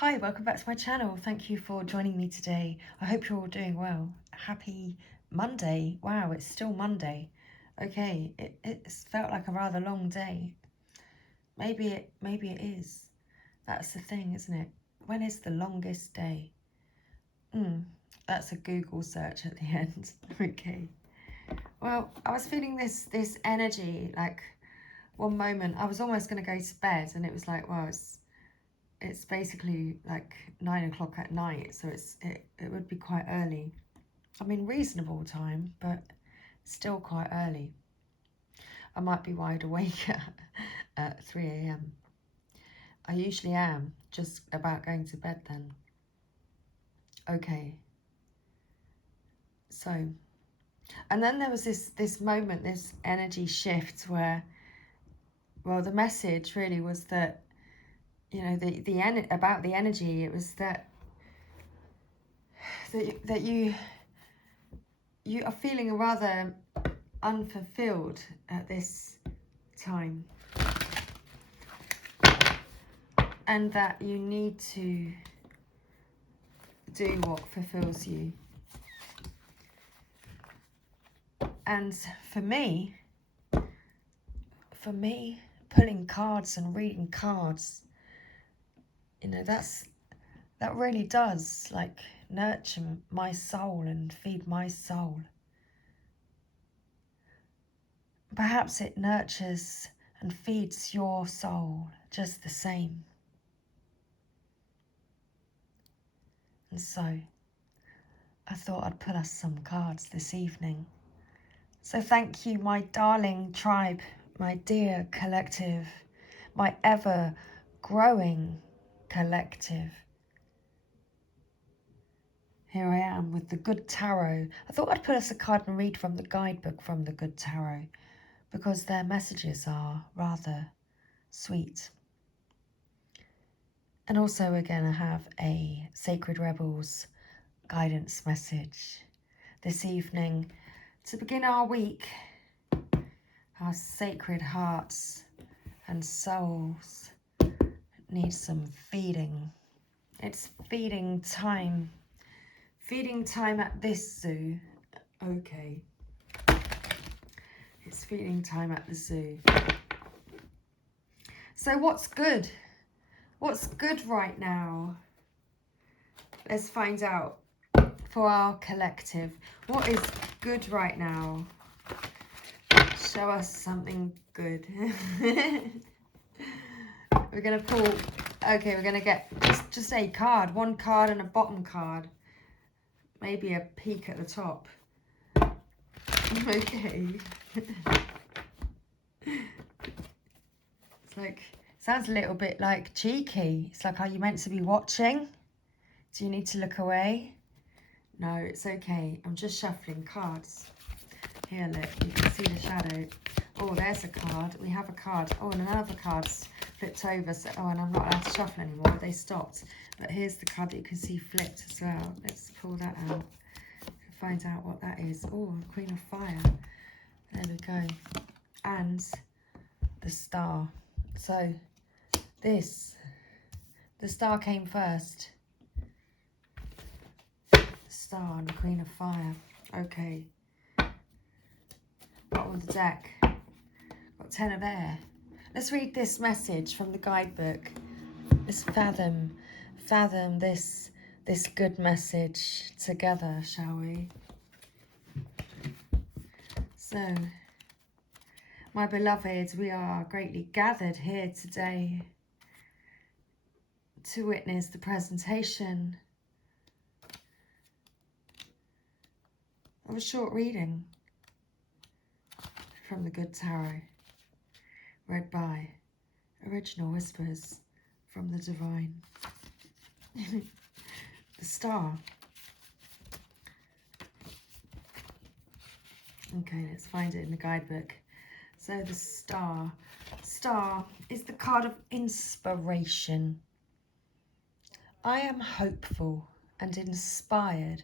Hi, welcome back to my channel. Thank you for joining me today. I hope you're all doing well. Happy Monday. Wow, it's still Monday. Okay, it's felt like a rather long day. Maybe it is. That's the thing, isn't it? When is the longest day? That's a Google search at the end. Okay. Well, I was feeling this energy, like one moment I was almost going to go to bed and it was like, well, it's basically like 9 o'clock at night, so it would be quite early. I mean, reasonable time, but still quite early. I might be wide awake at 3 a.m. I usually am, just about going to bed then. Okay. So, and then there was this moment, this energy shift where, well, the message really was that, you know, about the energy, it was that you are feeling rather unfulfilled at this time, and that you need to do what fulfills you. And for me, pulling cards and reading cards, you know, that really does like nurture my soul and feed my soul. Perhaps it nurtures and feeds your soul just the same. And so I thought I'd pull us some cards this evening. So thank you, my darling tribe, my dear collective, my ever-growing collective. Here I am with the Good Tarot. I thought I'd pull us a card and read from the guidebook from the Good Tarot, because their messages are rather sweet. And also again, I have a Sacred Rebels guidance message this evening to begin our week. Our sacred hearts and souls need some feeding. It's feeding time. Feeding time at this zoo. Okay. It's feeding time at the zoo. So what's good? What's good right now? Let's find out for our collective. What is good right now? Show us something good. We're going to pull, okay, we're going to get just a card. One card and a bottom card. Maybe a peek at the top. Okay. It's like, sounds a little bit like cheeky. It's like, are you meant to be watching? Do you need to look away? No, it's okay. I'm just shuffling cards. Here, look, you can see the shadow. Oh, there's a card. We have a card. Oh, and another card's flipped over. So, oh, and I'm not allowed to shuffle anymore. They stopped. But here's the card that you can see flipped as well. Let's pull that out. Find out what that is. Oh, Queen of Fire. There we go. And the Star. So the Star came first. The Star and the Queen of Fire. Okay. Bottom of the deck. Got 10 of Air. Let's read this message from the guidebook. Let's fathom this good message together, shall we? So, my beloveds, we are greatly gathered here today to witness the presentation of a short reading from the Good Tarot, read by Original Whispers from the Divine. The Star. Okay, let's find it in the guidebook. So the Star. Star is the card of inspiration. I am hopeful and inspired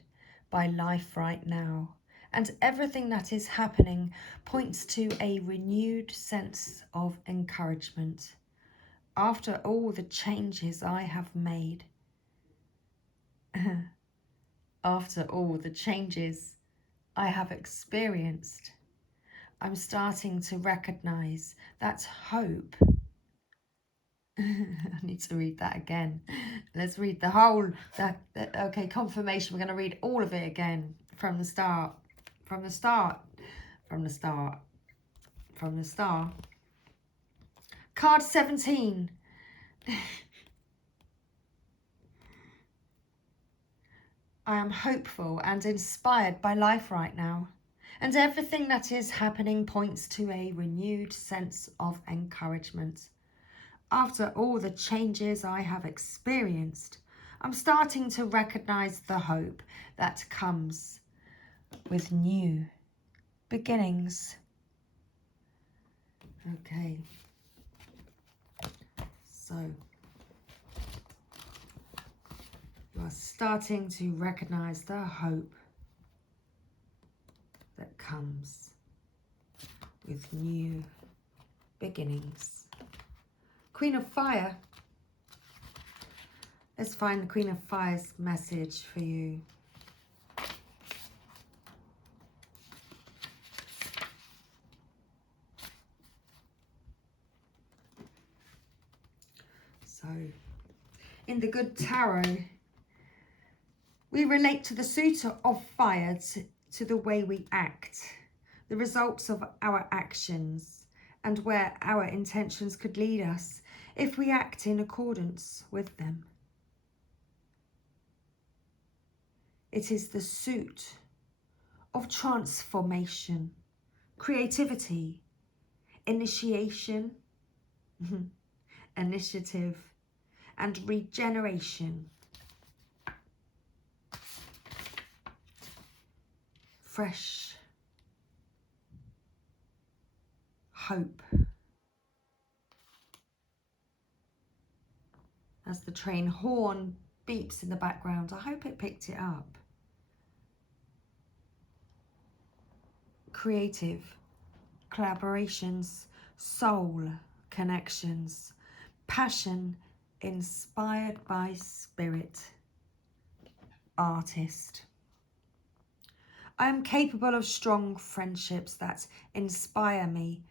by life right now, and everything that is happening points to a renewed sense of encouragement. After all the changes I have made, After all the changes I have experienced, I'm starting to recognize that hope. I need to read that again. Let's read the whole, okay, confirmation. We're going to read all of it again from the start, from the start, from the start, from the start. Card 17. I am hopeful and inspired by life right now, and everything that is happening points to a renewed sense of encouragement. After all the changes I have experienced, I'm starting to recognize the hope that comes with new beginnings. Okay, so you are starting to recognize the hope that comes with new beginnings. Queen of Fire. Let's find the Queen of Fire's message for you. So, in the Good Tarot, we relate to the suitor of fire to the way we act, the results of our actions, and where our intentions could lead us if we act in accordance with them. It is the suit of transformation, creativity, initiation, initiative, and regeneration. Fresh hope. As the train horn beeps in the background, I hope it picked it up. Creative collaborations, soul connections, passion inspired by spirit, artist. I am capable of strong friendships that inspire me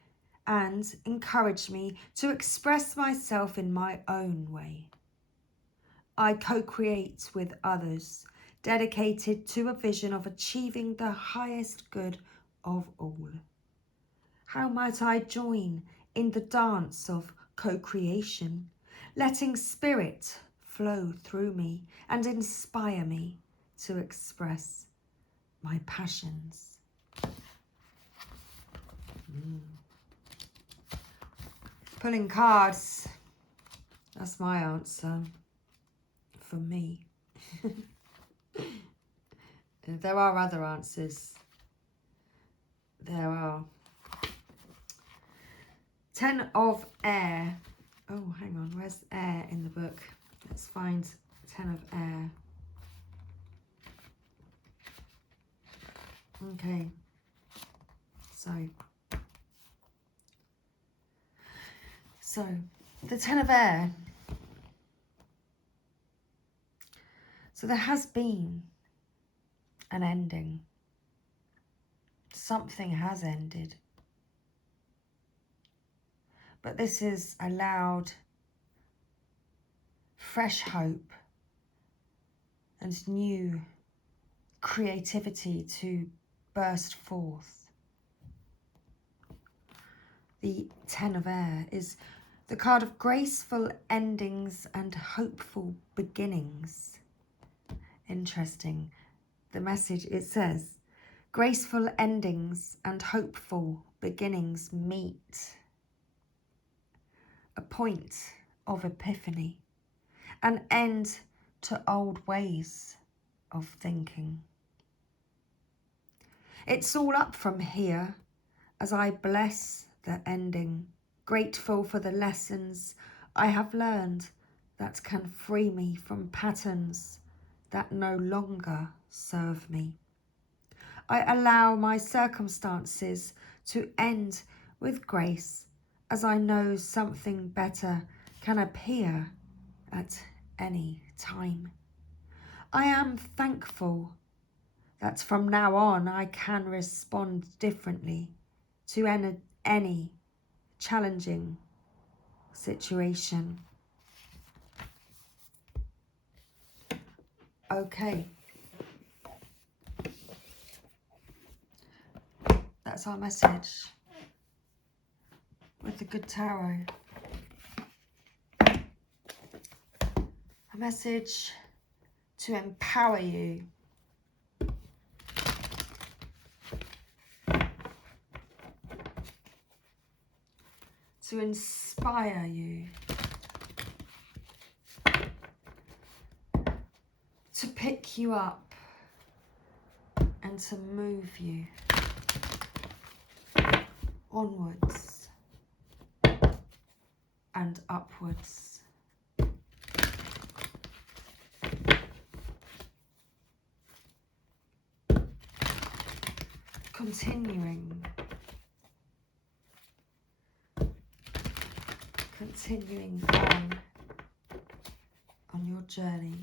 and encourage me to express myself in my own way. I co-create with others, dedicated to a vision of achieving the highest good of all. How might I join in the dance of co-creation, letting spirit flow through me and inspire me to express my passions? Pulling cards, that's my answer for me. There are other answers. There are. 10 of Air. Oh, hang on. Where's air in the book? Let's find 10 of Air. Okay. So the 10 of Air. So there has been an ending. Something has ended. But this has allowed fresh hope and new creativity to burst forth. The 10 of Air is the card of graceful endings and hopeful beginnings. Interesting. The message, it says, graceful endings and hopeful beginnings meet. A point of epiphany, an end to old ways of thinking. It's all up from here as I bless the ending, grateful for the lessons I have learned that can free me from patterns that no longer serve me. I allow my circumstances to end with grace, as I know something better can appear at any time. I am thankful that from now on I can respond differently to any challenging situation. Okay. That's our message with the Good Tarot. A message to empower you. To inspire you. To pick you up and to move you onwards and upwards. Continuing on your journey.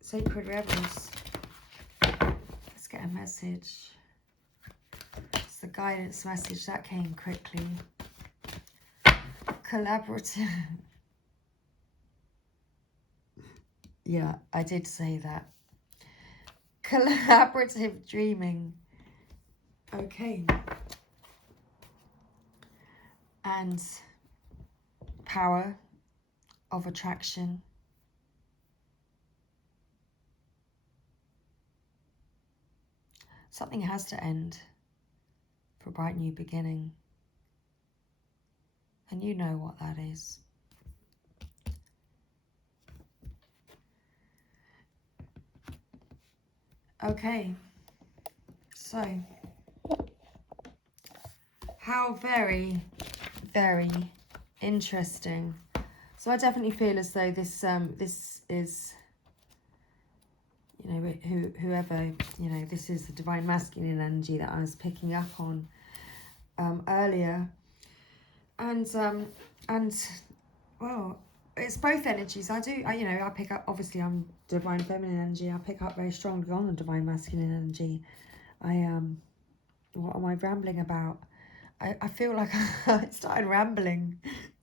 Sacred Rebels, let's get a message. It's the guidance message that came quickly. Collaborative. Yeah, I did say that. Collaborative dreaming. Okay. And power of attraction. Something has to end for a bright new beginning. And you know what that is. Okay. So, how very, very interesting. So I definitely feel as though this is, you know, whoever, you know, this is the divine masculine energy that I was picking up on earlier. And well, it's both energies. I pick up, obviously I'm divine feminine energy. I pick up very strongly on the divine masculine energy. What am I rambling about? I feel like I started rambling.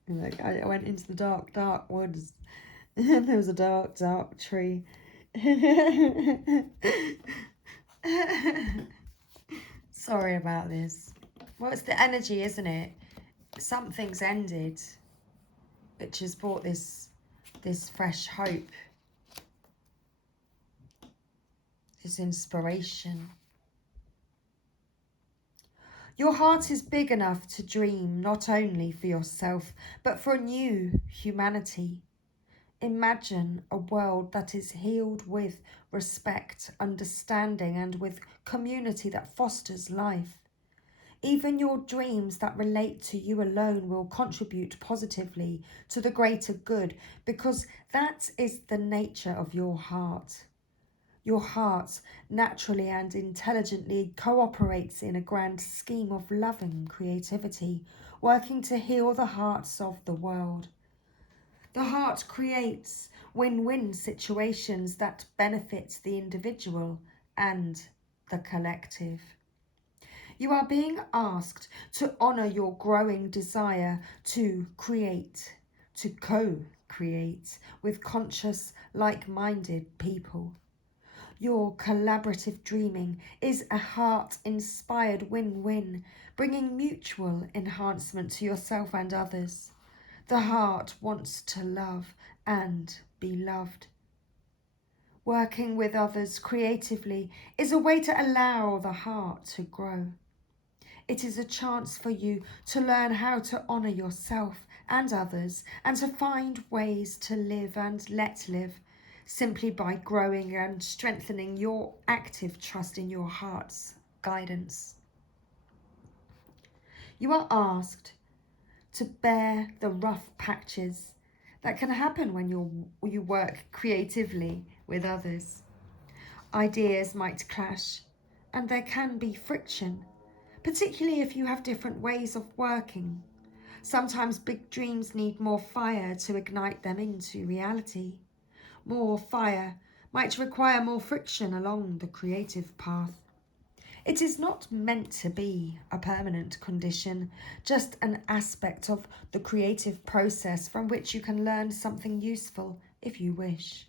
Like I went into the dark woods. And there was a dark tree. Sorry about this. Well, it's the energy, isn't it? Something's ended, which has brought this fresh hope, this inspiration. Your heart is big enough to dream not only for yourself, but for a new humanity. Imagine a world that is healed with respect, understanding, and with community that fosters life. Even your dreams that relate to you alone will contribute positively to the greater good, because that is the nature of your heart. Your heart naturally and intelligently cooperates in a grand scheme of loving creativity, working to heal the hearts of the world. The heart creates win-win situations that benefit the individual and the collective. You are being asked to honour your growing desire to create, to co-create with conscious, like-minded people. Your collaborative dreaming is a heart-inspired win-win, bringing mutual enhancement to yourself and others. The heart wants to love and be loved. Working with others creatively is a way to allow the heart to grow. It is a chance for you to learn how to honour yourself and others, and to find ways to live and let live, simply by growing and strengthening your active trust in your heart's guidance. You are asked to bear the rough patches that can happen when you work creatively with others. Ideas might clash, and there can be friction, particularly if you have different ways of working. Sometimes big dreams need more fire to ignite them into reality. More fire might require more friction along the creative path. It is not meant to be a permanent condition, just an aspect of the creative process from which you can learn something useful if you wish.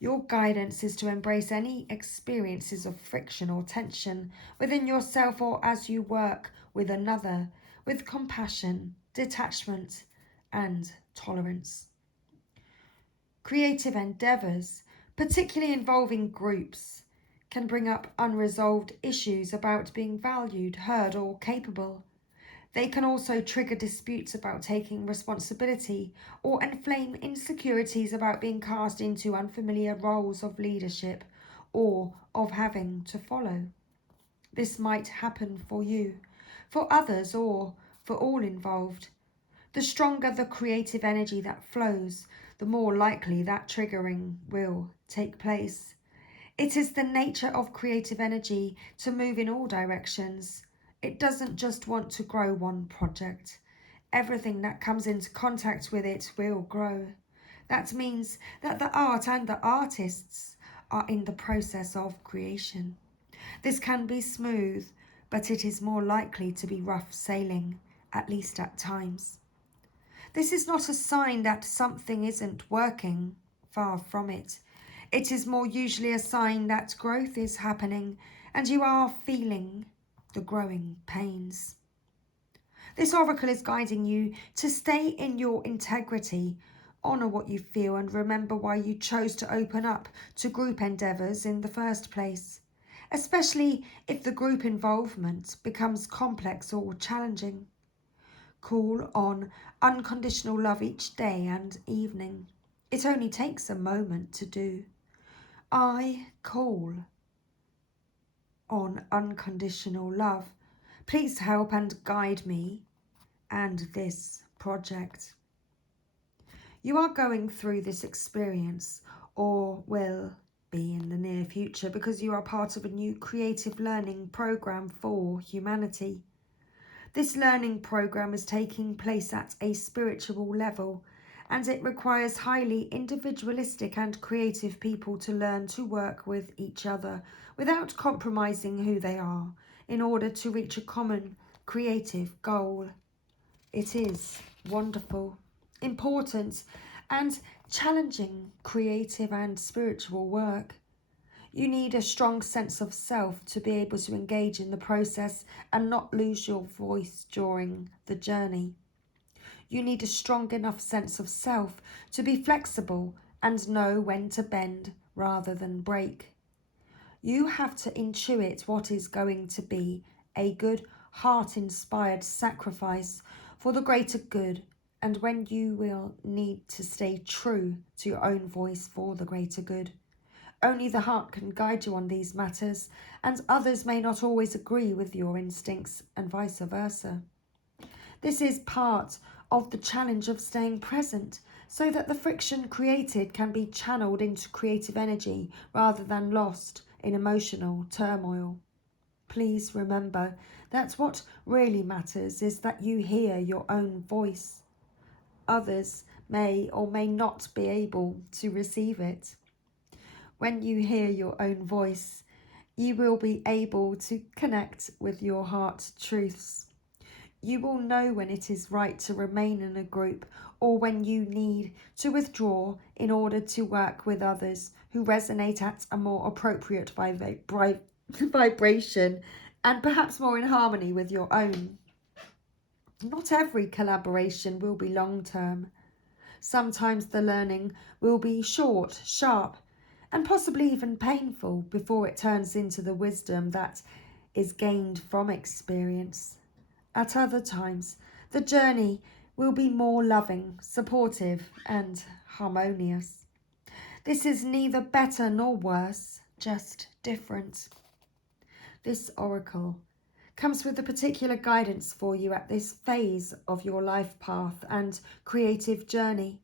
Your guidance is to embrace any experiences of friction or tension within yourself or as you work with another, with compassion, detachment, and tolerance. Creative endeavours, particularly involving groups, can bring up unresolved issues about being valued, heard, or capable. They can also trigger disputes about taking responsibility or inflame insecurities about being cast into unfamiliar roles of leadership or of having to follow. This might happen for you, for others, or for all involved. The stronger the creative energy that flows, the more likely that triggering will take place. It is the nature of creative energy to move in all directions. It doesn't just want to grow one project. Everything that comes into contact with it will grow. That means that the art and the artists are in the process of creation. This can be smooth, but it is more likely to be rough sailing, at least at times. This is not a sign that something isn't working, far from it. It is more usually a sign that growth is happening and you are feeling the growing pains. This oracle is guiding you to stay in your integrity, honour what you feel and remember why you chose to open up to group endeavours in the first place, especially if the group involvement becomes complex or challenging. Call on unconditional love each day and evening. It only takes a moment to do. I call on unconditional love. Please help and guide me and this project. You are going through this experience, or will be in the near future, because you are part of a new creative learning program for humanity. This learning program is taking place at a spiritual level, and it requires highly individualistic and creative people to learn to work with each other without compromising who they are in order to reach a common creative goal. It is wonderful, important, and challenging creative and spiritual work. You need a strong sense of self to be able to engage in the process and not lose your voice during the journey. You need a strong enough sense of self to be flexible and know when to bend rather than break. You have to intuit what is going to be a good, heart-inspired sacrifice for the greater good, and when you will need to stay true to your own voice for the greater good. Only the heart can guide you on these matters, and others may not always agree with your instincts and vice versa. This is part of the challenge of staying present, so that the friction created can be channeled into creative energy rather than lost in emotional turmoil. Please remember that what really matters is that you hear your own voice. Others may or may not be able to receive it. When you hear your own voice, you will be able to connect with your heart truths. You will know when it is right to remain in a group or when you need to withdraw in order to work with others who resonate at a more appropriate vibration and perhaps more in harmony with your own. Not every collaboration will be long-term. Sometimes the learning will be short, sharp, and possibly even painful before it turns into the wisdom that is gained from experience. At other times, the journey will be more loving, supportive, and harmonious. This is neither better nor worse, just different. This oracle comes with a particular guidance for you at this phase of your life path and creative journey.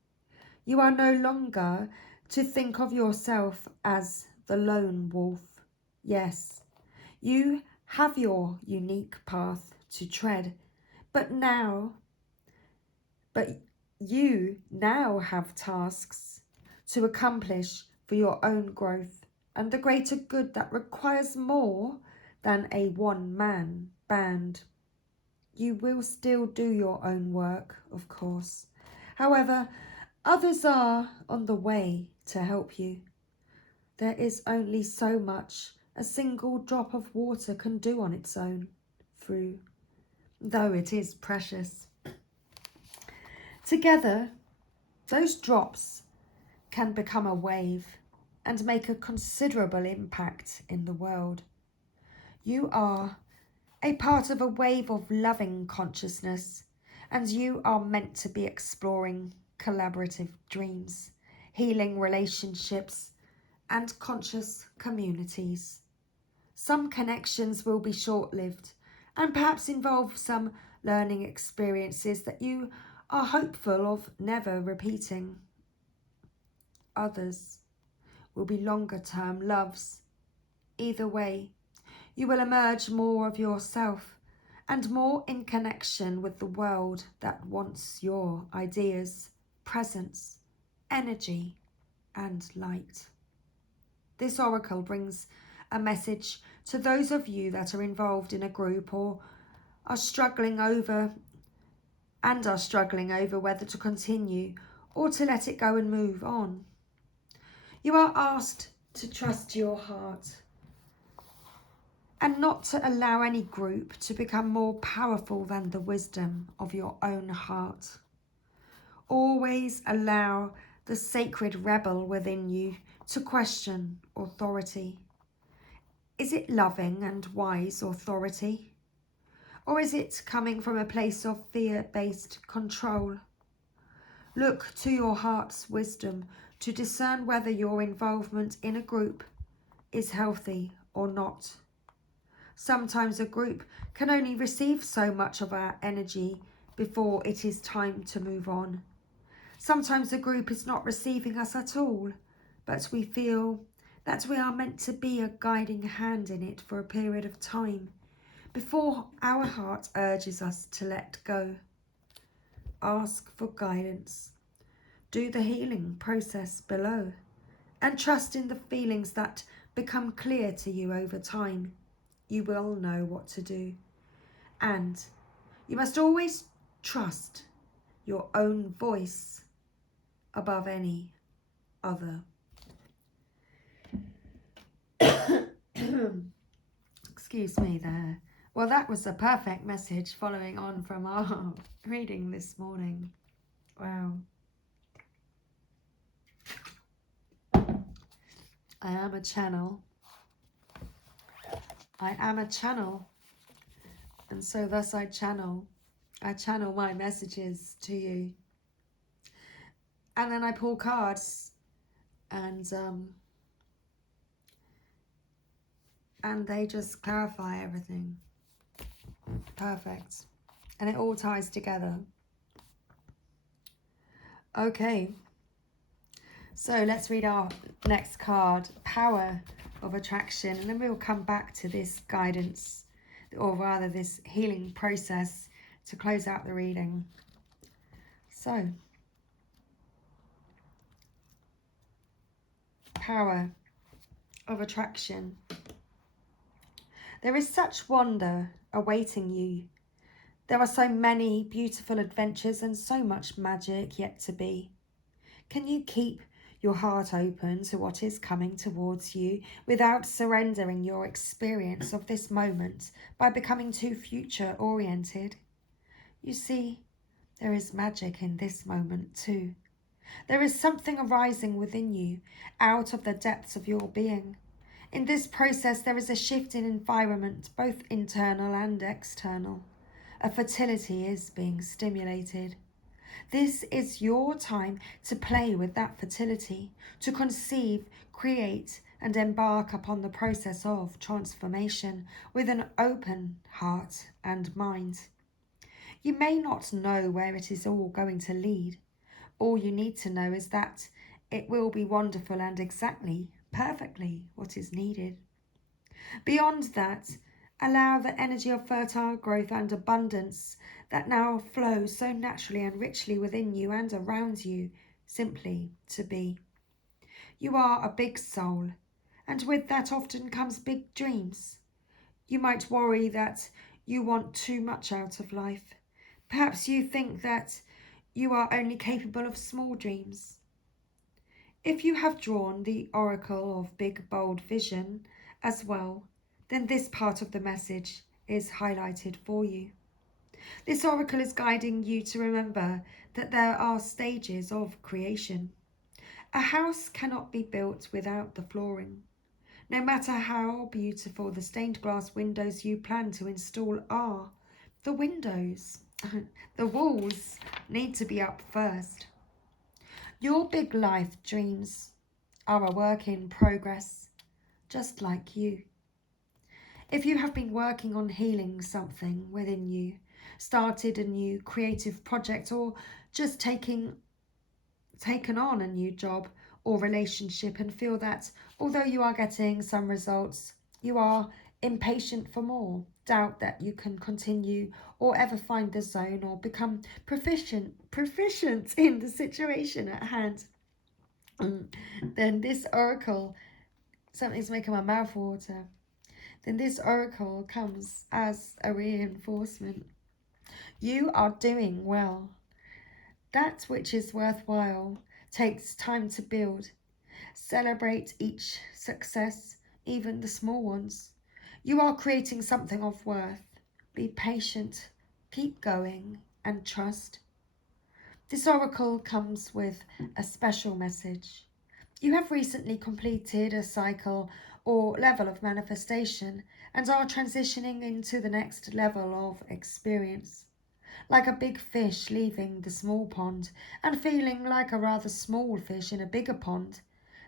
You are no longer to think of yourself as the lone wolf. Yes, you have your unique path to tread, but now But you now have tasks to accomplish for your own growth and the greater good that requires more than a one-man band. You will still do your own work, of course. However, others are on the way to help you. There is only so much a single drop of water can do on its own, though it is precious. Together, those drops can become a wave and make a considerable impact in the world. You are a part of a wave of loving consciousness, and you are meant to be exploring collaborative dreams, healing relationships, and conscious communities. Some connections will be short-lived and perhaps involve some learning experiences that you are hopeful of never repeating. Others will be longer-term loves. Either way, you will emerge more of yourself and more in connection with the world that wants your ideas, presence, energy, and light. This oracle brings a message to those of you that are involved in a group or are struggling over whether to continue or to let it go and move on. You are asked to trust your heart and not to allow any group to become more powerful than the wisdom of your own heart. Always allow the sacred rebel within you to question authority. Is it loving and wise authority? Or is it coming from a place of fear-based control? Look to your heart's wisdom to discern whether your involvement in a group is healthy or not. Sometimes a group can only receive so much of our energy before it is time to move on. Sometimes a group is not receiving us at all, but we feel that we are meant to be a guiding hand in it for a period of time before our heart urges us to let go. Ask for guidance. Do the healing process below and trust in the feelings that become clear to you over time. You will know what to do. And you must always trust your own voice above any other. Excuse me there. Well, that was a perfect message following on from our reading this morning. Wow. I am a channel. I am a channel. And so thus I channel my messages to you. And then I pull cards and they just clarify everything. Perfect. And it all ties together. Okay. So let's read our next card, Power of Attraction, and then we'll come back to this guidance, or rather this healing process, to close out the reading. So, Power of Attraction. There is such wonder awaiting you. There are so many beautiful adventures and so much magic yet to be. Can you keep your heart open to what is coming towards you without surrendering your experience of this moment by becoming too future-oriented? You see, there is magic in this moment too. There is something arising within you, out of the depths of your being. In this process, there is a shift in environment, both internal and external. A fertility is being stimulated. This is your time to play with that fertility, to conceive, create, and embark upon the process of transformation with an open heart and mind. You may not know where it is all going to lead. All you need to know is that it will be wonderful and exactly, perfectly what is needed. Beyond that, Allow the energy of fertile growth and abundance that now flows so naturally and richly within you and around you simply to be. You are a big soul, and with that often comes big dreams. You might worry that you want too much out of life. Perhaps you think that you are only capable of small dreams. If you have drawn the oracle of big, bold vision as well, then this part of the message is highlighted for you. This oracle is guiding you to remember that there are stages of creation. A house cannot be built without the flooring. No matter how beautiful the stained glass windows you plan to install are, the windows, the walls need to be up first. Your big life dreams are a work in progress, just like you. If you have been working on healing something within you, started a new creative project, or just taken on a new job or relationship and feel that although you are getting some results, you are impatient for more, doubt that you can continue or ever find the zone or become proficient in the situation at hand, then this oracle, something's making my mouth water, then this oracle comes as a reinforcement. You are doing well. That which is worthwhile takes time to build. Celebrate each success, even the small ones. You are creating something of worth. Be patient, keep going, and trust. This oracle comes with a special message. You have recently completed a cycle or level of manifestation and are transitioning into the next level of experience. Like a big fish leaving the small pond and feeling like a rather small fish in a bigger pond,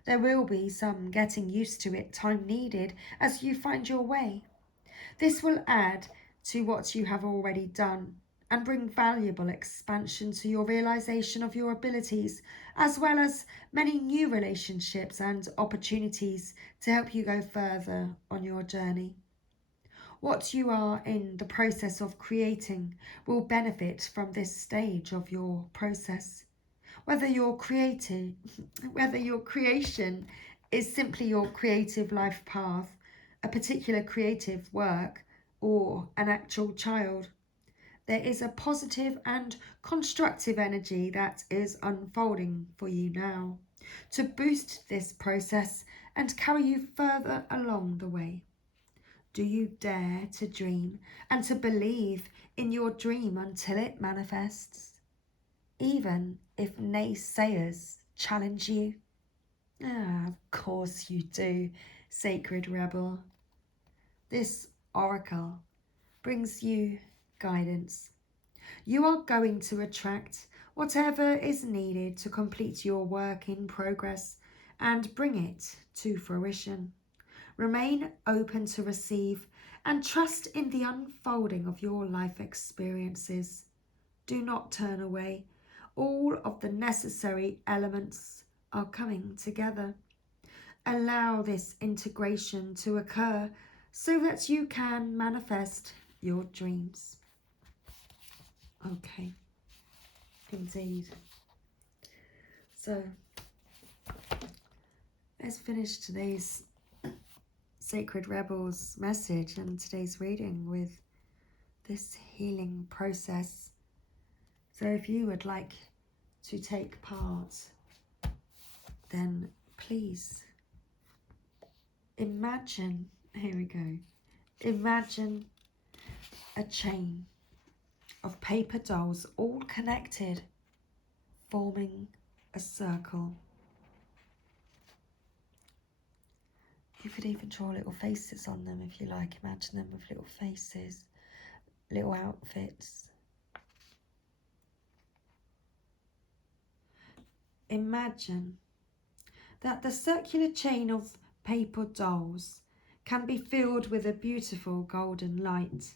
there will be some getting used to it time needed as you find your way. This will add to what you have already done and bring valuable expansion to your realization of your abilities, as well as many new relationships and opportunities to help you go further on your journey. What you are in the process of creating will benefit from this stage of your process. Whether your creation is simply your creative life path, a particular creative work, or an actual child, there is a positive and constructive energy that is unfolding for you now to boost this process and carry you further along the way. Do you dare to dream and to believe in your dream until it manifests? Even if naysayers challenge you? Of course you do, sacred rebel. This oracle brings you guidance. You are going to attract whatever is needed to complete your work in progress and bring it to fruition. Remain open to receive and trust in the unfolding of your life experiences. Do not turn away. All of the necessary elements are coming together. Allow this integration to occur so that you can manifest your dreams. Okay, indeed. So, let's finish today's Sacred Rebels message and today's reading with this healing process. So if you would like to take part, then please imagine, here we go, imagine a chain of paper dolls all connected, forming a circle. You could even draw little faces on them if you like. Imagine them with little faces, little outfits. Imagine that the circular chain of paper dolls can be filled with a beautiful golden light,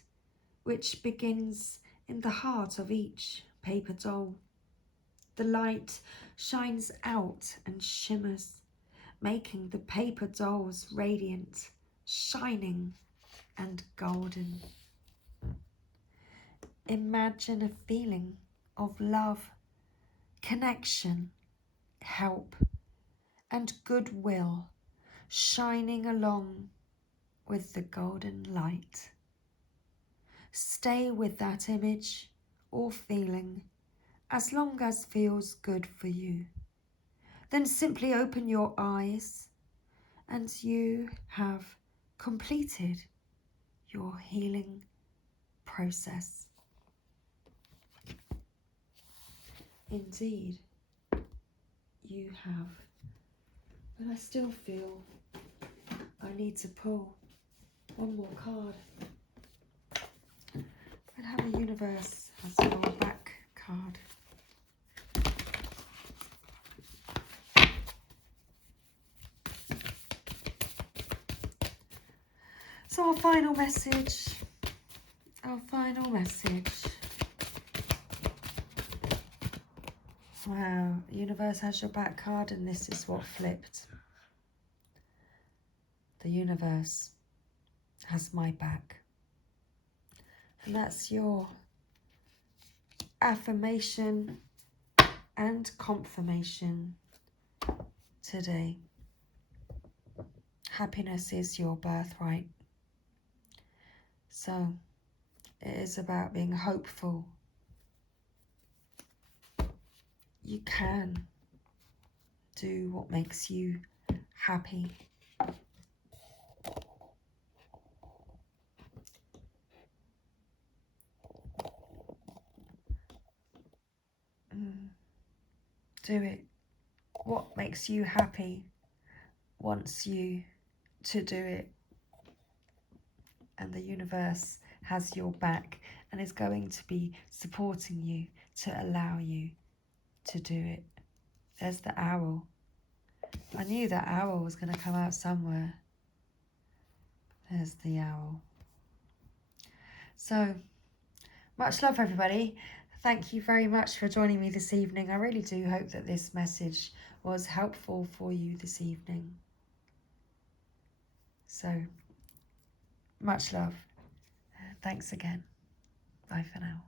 which begins in the heart of each paper doll. The light shines out and shimmers, making the paper dolls radiant, shining, and golden. Imagine a feeling of love, connection, help, and goodwill shining along with the golden light. Stay with that image or feeling as long as feels good for you. Then simply open your eyes and you have completed your healing process. Indeed, you have. But I still feel I need to pull one more card. And how the universe has your back card. So our final message. Wow, the universe has your back card, and this is what flipped. The universe has my back. And that's your affirmation and confirmation today. Happiness is your birthright. So it is about being hopeful. You can do what makes you happy. Do it. What makes you happy wants you to do it. And the universe has your back and is going to be supporting you to allow you to do it. There's the owl. I knew that owl was going to come out somewhere. There's the owl. So, much love, everybody. Thank you very much for joining me this evening. I really do hope that this message was helpful for you this evening. So, much love. Thanks again. Bye for now.